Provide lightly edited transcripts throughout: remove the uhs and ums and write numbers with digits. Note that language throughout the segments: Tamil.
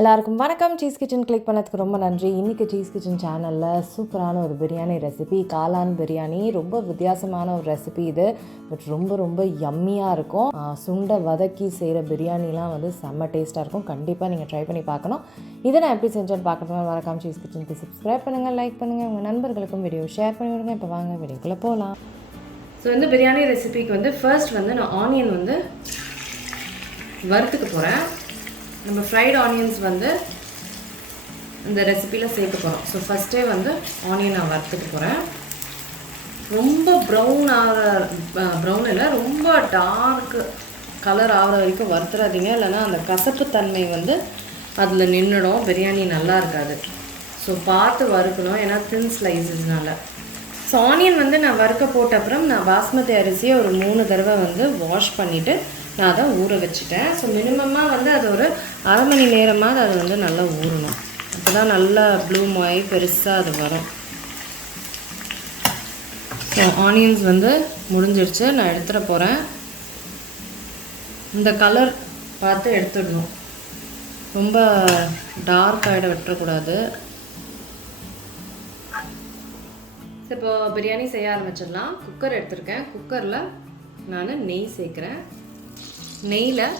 எல்லாருக்கும் வணக்கம். சீஸ் கிச்சன் கிளிக் பண்ணதுக்கு ரொம்ப நன்றி. இன்றைக்கி சீஸ் கிச்சன் சேனலில் சூப்பரான ஒரு பிரியாணி ரெசிபி, காளான் பிரியாணி. ரொம்ப வித்தியாசமான ஒரு ரெசிபி இது. பட் ரொம்ப ரொம்ப யம்மியாக இருக்கும். சுண்டை வதக்கி செய்கிற பிரியாணிலாம் வந்து செம்ம டேஸ்ட்டாக இருக்கும். கண்டிப்பாக நீங்கள் ட்ரை பண்ணி பார்க்கணும். இதை நான் எப்படி செஞ்சேன்னு பார்க்கறதுனால மறக்காம சீஸ் கிச்சனுக்கு சப்ஸ்கிரைப் பண்ணுங்கள், லைக் பண்ணுங்கள், உங்கள் நண்பர்களுக்கும் வீடியோ ஷேர் பண்ணி விடுங்க. இப்போ வாங்க வீடியோக்குள்ளே போகலாம். ஸோ இந்த பிரியாணி ரெசிபிக்கு வந்து ஃபர்ஸ்ட் வந்து நான் ஆனியன் வந்து வறுத்துக்க போகிறேன். நம்ம ஃப்ரைட் ஆனியன்ஸ் வந்து இந்த ரெசிப்பியில் சேர்த்து போகிறோம். ஸோ ஃபஸ்ட்டே வந்து ஆனியன் நான் வறுத்துட்டு போகிறேன். ரொம்ப ப்ரௌன் இல்லை, ரொம்ப டார்க் கலர் ஆகிற வரைக்கும் வறுத்துறாதீங்க, இல்லைனா அந்த கசப்பு தன்மை வந்து அதில் நின்றுடும், பிரியாணி நல்லா இருக்காது. ஸோ பார்த்து வறுக்கணும், ஏன்னா தின் ஸ்லைசஸ்னால. ஸோ ஆனியன் வந்து நான் வறுக்க போட்ட அப்புறம் நான் பாஸ்மதி அரிசியை ஒரு 3 தடவை வந்து வாஷ் பண்ணிவிட்டு நான் அதை ஊற வச்சுட்டேன். ஸோ மினிமமாக வந்து அது ஒரு அரை மணி நேரமாக அது வந்து நல்லா ஊறணும். அப்போ தான் நல்லா ப்ளூம் ஆகி பெருசாக அது வரும். ஸோ ஆனியன்ஸ் வந்து முடிஞ்சிடுச்சு, நான் எடுத்துகிட்டு போகிறேன். இந்த கலர் பார்த்து எடுத்துடணும், ரொம்ப டார்க் ஆகிட விட்டுறக்கூடாது. ஸோ இப்போ பிரியாணி செய்ய ஆரம்பிச்சிடலாம். குக்கர் எடுத்துருக்கேன். குக்கரில் நான் நெய் சேர்க்குறேன். நெய்யில்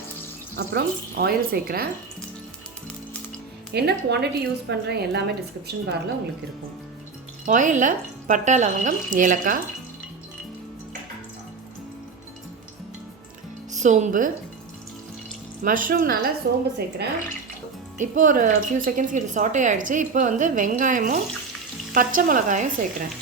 அப்புறம் ஆயில் சேர்க்குறேன். என்ன குவான்டிட்டி யூஸ் பண்ணுறேன் எல்லாமே டிஸ்கிரிப்ஷன் பாரில் உங்களுக்கு இருக்கும். ஆயிலில் பட்டை, லவங்கம், ஏலக்காய், சோம்பு, மஷ்ரூம்னால சோம்பு சேர்க்குறேன். இப்போ ஒரு ஃபியூ செகண்ட்ஸ்க்கு இது சாட்டே ஆகிடுச்சு. இப்போ வந்து வெங்காயமும் பச்சை மிளகாயும் சேர்க்குறேன்.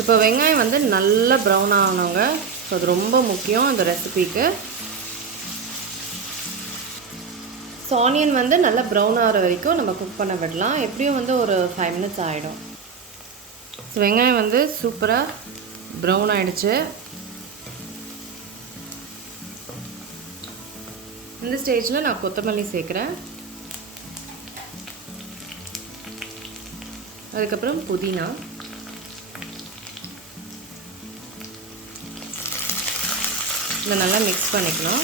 இப்போ வெங்காயம் வந்து நல்லா ப்ரௌன் ஆகணுங்க. ஸோ அது ரொம்ப முக்கியம் இந்த ரெசிபிக்கு. ஸோ ஆனியன் வந்து நல்லா ப்ரௌன் ஆகிற வரைக்கும் நம்ம குக் பண்ண விடலாம். எப்படியும் வந்து ஒரு 5 மினிட்ஸ் ஆகிடும். ஸோ வெங்காயம் வந்து சூப்பராக ப்ரௌன் ஆகிடுச்சு. இந்த ஸ்டேஜில் நான் கொத்தமல்லி சேர்க்குறேன். அதுக்கப்புறம் புதினா, இதை நல்லா மிக்ஸ் பண்ணிக்கணும்.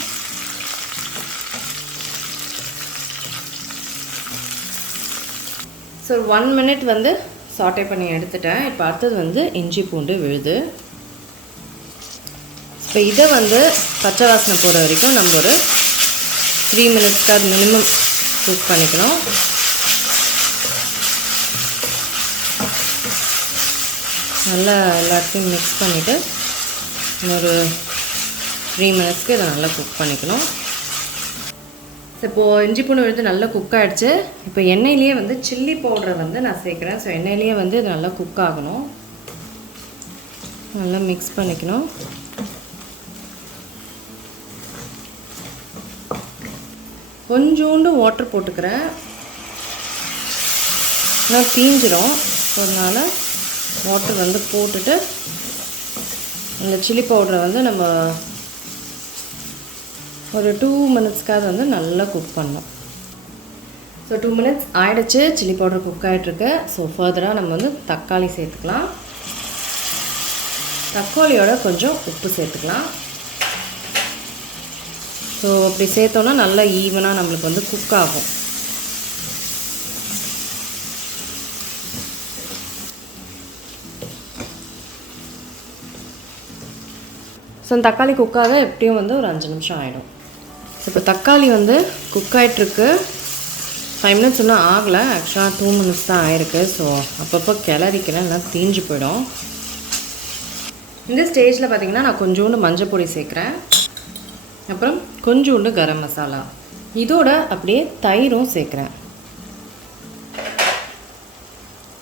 ஸோ 1 மினிட் வந்து சாட்டே பண்ணி எடுத்துட்டேன். இப்போ அடுத்தது வந்து இஞ்சி பூண்டு விழுது. இப்போ இதை வந்து பச்சை வாசனை போகிற வரைக்கும் நம்ம ஒரு 3 மினிட்ஸ்க்கு அது மினிமம் குக் பண்ணிக்கணும். நல்லா எல்லாத்தையும் மிக்ஸ் பண்ணிவிட்டு ஒரு 3 மினிட்ஸ்க்கு இதை நல்லா குக் பண்ணிக்கணும். இப்போது இஞ்சி பூண்டு விழுது நல்லா குக் ஆகிடுச்சு. இப்போ எண்ணெயிலேயே வந்து சில்லி பவுடரை வந்து நான் சேர்க்குறேன். ஸோ எண்ணெயிலேயே வந்து இது நல்லா குக் ஆகணும். நல்லா மிக்ஸ் பண்ணிக்கணும். கொஞ்சோண்டு வாட்டர் போட்டுக்கிறேன், ஆனால் தீஞ்சிரும். அதனால் வாட்டர் வந்து போட்டுட்டு இந்த சில்லி பவுடரை வந்து நம்ம ஒரு 2 மினிட்ஸ்க்காவது வந்து நல்லா குக் பண்ணோம். ஸோ 2 மினிட்ஸ் ஆகிடுச்சு, சில்லி பவுடர் குக் ஆகிட்டுருக்கு. ஸோ ஃபர்தராக நம்ம வந்து தக்காளி சேர்த்துக்கலாம். தக்காளியோட கொஞ்சம் உப்பு சேர்த்துக்கலாம். ஸோ அப்படி சேர்த்தோன்னா நல்லா ஈவனாக நம்மளுக்கு வந்து குக் ஆகும். ஸோ தக்காளி குக்காக எப்படியும் வந்து ஒரு 5 நிமிஷம் ஆகிடும். ஸோ இப்போ தக்காளி வந்து குக் ஆகிட்டுருக்கு. 5 மினிட்ஸ் இன்னும் ஆகலை, ஆக்சுவலாக 2 மினிட்ஸ் தான் ஆகிருக்கு. ஸோ அப்பப்போ கிளறிக்கலாம், இல்லைனா தீஞ்சு போயிடும். இந்த ஸ்டேஜில் பார்த்திங்கன்னா நான் கொஞ்சோண்டு மஞ்சள் பொடி சேர்க்குறேன். அப்புறம் கொஞ்சோண்டு கரம் மசாலா, இதோட அப்படியே தயிரும் சேர்க்குறேன்.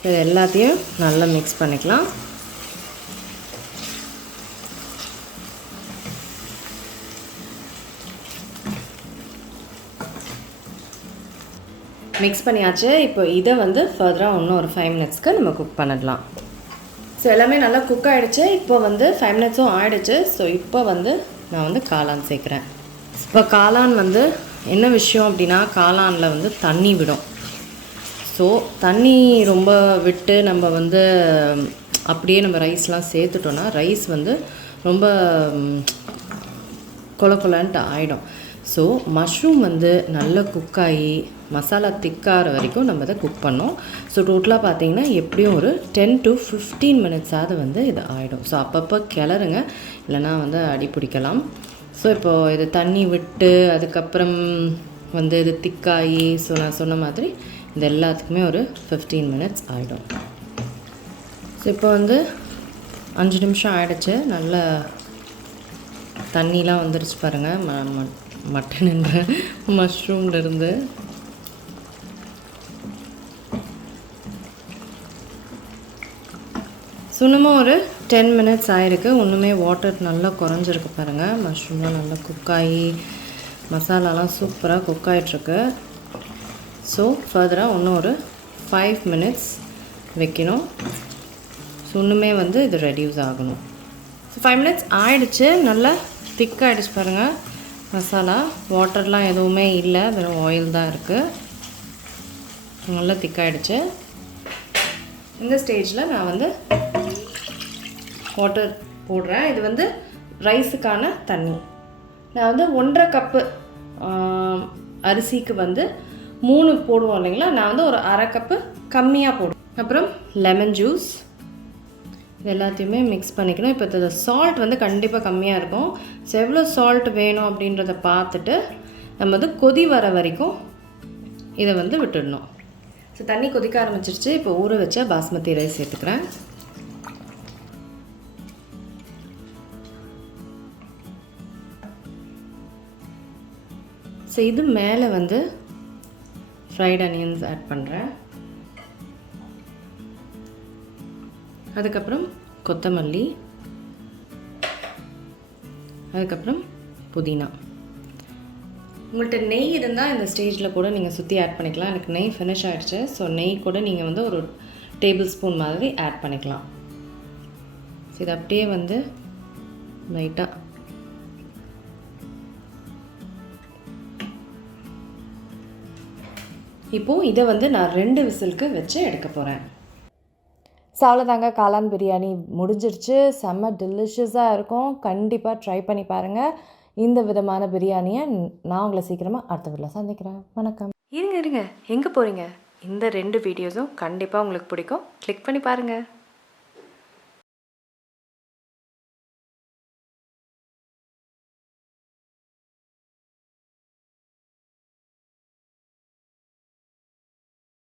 இது எல்லாத்தையும் நல்லா மிக்ஸ் பண்ணிக்கலாம். மிக்ஸ் பண்ணியாச்சு. இப்போ இதை வந்து ஃபர்தராக இன்னும் ஒரு 5 மினிட்ஸ்க்கு நம்ம குக் பண்ணிடலாம். ஸோ எல்லாமே நல்லா குக் ஆகிடுச்சு. இப்போ வந்து 5 மினிட்ஸும் ஆகிடுச்சு. ஸோ இப்போ வந்து நான் வந்து காளான் சேர்க்குறேன். இப்போ காளான் வந்து என்ன விஷயம் அப்படின்னா, காளானில் வந்து தண்ணி விடும். ஸோ தண்ணி ரொம்ப விட்டு நம்ம வந்து அப்படியே நம்ம ரைஸ்லாம் சேர்த்துட்டோன்னா ரைஸ் வந்து ரொம்ப கொல கொலன்ட்டு ஆகிடும். ஸோ மஷ்ரூம் வந்து நல்லா குக்காகி மசாலா திக்காகிற வரைக்கும் நம்ம இதை குக் பண்ணோம். ஸோ டோட்டலாக பார்த்திங்கன்னா எப்படியும் ஒரு 10 to 15 மினிட்ஸாவது வந்து இது ஆகிடும். ஸோ அப்பப்போ கிளறுங்க, இல்லைனா வந்து அடி பிடிக்கலாம். ஸோ இப்போது இது தண்ணி விட்டு அதுக்கப்புறம் வந்து இது திக்காகி ஸோ நான் சொன்ன மாதிரி இது எல்லாத்துக்குமே ஒரு 15 மினிட்ஸ் ஆகிடும். ஸோ இப்போ வந்து 5 நிமிஷம் ஆகிடுச்சு. நல்ல தண்ணிலாம் வந்துருச்சு பாருங்கள் மட்டனுன்ற மஷ்ரூம்லேருந்து. சும்மா ஒரு 10 மினிட்ஸ் ஆகிருக்கு. ஒன்றுமே வாட்டர் நல்லா குறைஞ்சிருக்கு பாருங்கள். மஷ்ரூம்லாம் நல்லா குக்காகி மசாலாலாம் சூப்பராக குக் ஆகிட்ருக்கு. ஸோ ஃபர்தராக இன்னும் ஒரு 5 மினிட்ஸ் வைக்கணும். ஸோ இன்னுமே வந்து இது ரெடியூஸ் ஆகணும். ஸோ 5 மினிட்ஸ் ஆகிடுச்சு. நல்லா திக்காகிடுச்சு பாருங்கள் மசாலா. வாட்டர்லாம் எதுவுமே இல்லை, வெறும் ஆயில் தான் இருக்குது. நல்லா திக்காகிடுச்சு. இந்த ஸ்டேஜில் நான் வந்து வாட்டர் போடுறேன். இது வந்து ரைஸுக்கான தண்ணி. நான் வந்து 1.5 கப்பு அரிசிக்கு வந்து 3 போடுவோம் இல்லைங்களா, நான் வந்து ஒரு 1/2 கப்பு கம்மியாக போடுவேன். அப்புறம் லெமன் ஜூஸ் இது எல்லாத்தையுமே மிக்ஸ் பண்ணிக்கணும். இப்போ இந்த சால்ட் வந்து கண்டிப்பாக கம்மியாக இருக்கும். ஸோ எவ்வளோ சால்ட் வேணும் அப்படின்றத பார்த்துட்டு நம்ம வந்து கொதி வர வரைக்கும் இதை வந்து விட்டுடணும். ஸோ தண்ணி கொதிக்க ஆரம்பிச்சிருச்சு. இப்போ ஊற வச்ச பாஸ்மதி ரைஸ் சேர்த்துக்கிறேன். ஸோ இது மேலே வந்து ஃப்ரைட் ஆனியன்ஸ் ஆட் பண்ணுறேன். அதுக்கப்புறம் கொத்தமல்லி, அதுக்கப்புறம் புதினா. உங்கள்கிட்ட நெய் இருந்தால் இந்த ஸ்டேஜில் கூட நீங்கள் சுற்றி ஆட் பண்ணிக்கலாம். எனக்கு நெய் ஃபினிஷ் ஆகிடுச்சு. ஸோ நெய் கூட நீங்கள் வந்து ஒரு டேபிள் ஸ்பூன் மாதிரி ஆட் பண்ணிக்கலாம். ஸோ இது அப்படியே வந்து லைட்டாக இப்போது இதை வந்து நான் 2 விசிலுக்கு வச்சு எடுக்க போகிறேன். ஸோ அவ்வளோதாங்க, காளான் பிரியாணி முடிஞ்சிருச்சு. செம்ம டெலிஷியஸாக இருக்கும். கண்டிப்பாக ட்ரை பண்ணி பாருங்கள். இந்த விதமான பிரியாணியை நான் உங்களை சீக்கிரமாக அடுத்த வீட்டில் சந்திக்கிறேன். வணக்கம். இருங்க எங்கே போகிறீங்க? இந்த 2 வீடியோஸும் கண்டிப்பாக உங்களுக்கு பிடிக்கும். கிளிக் பண்ணி பாருங்கள்.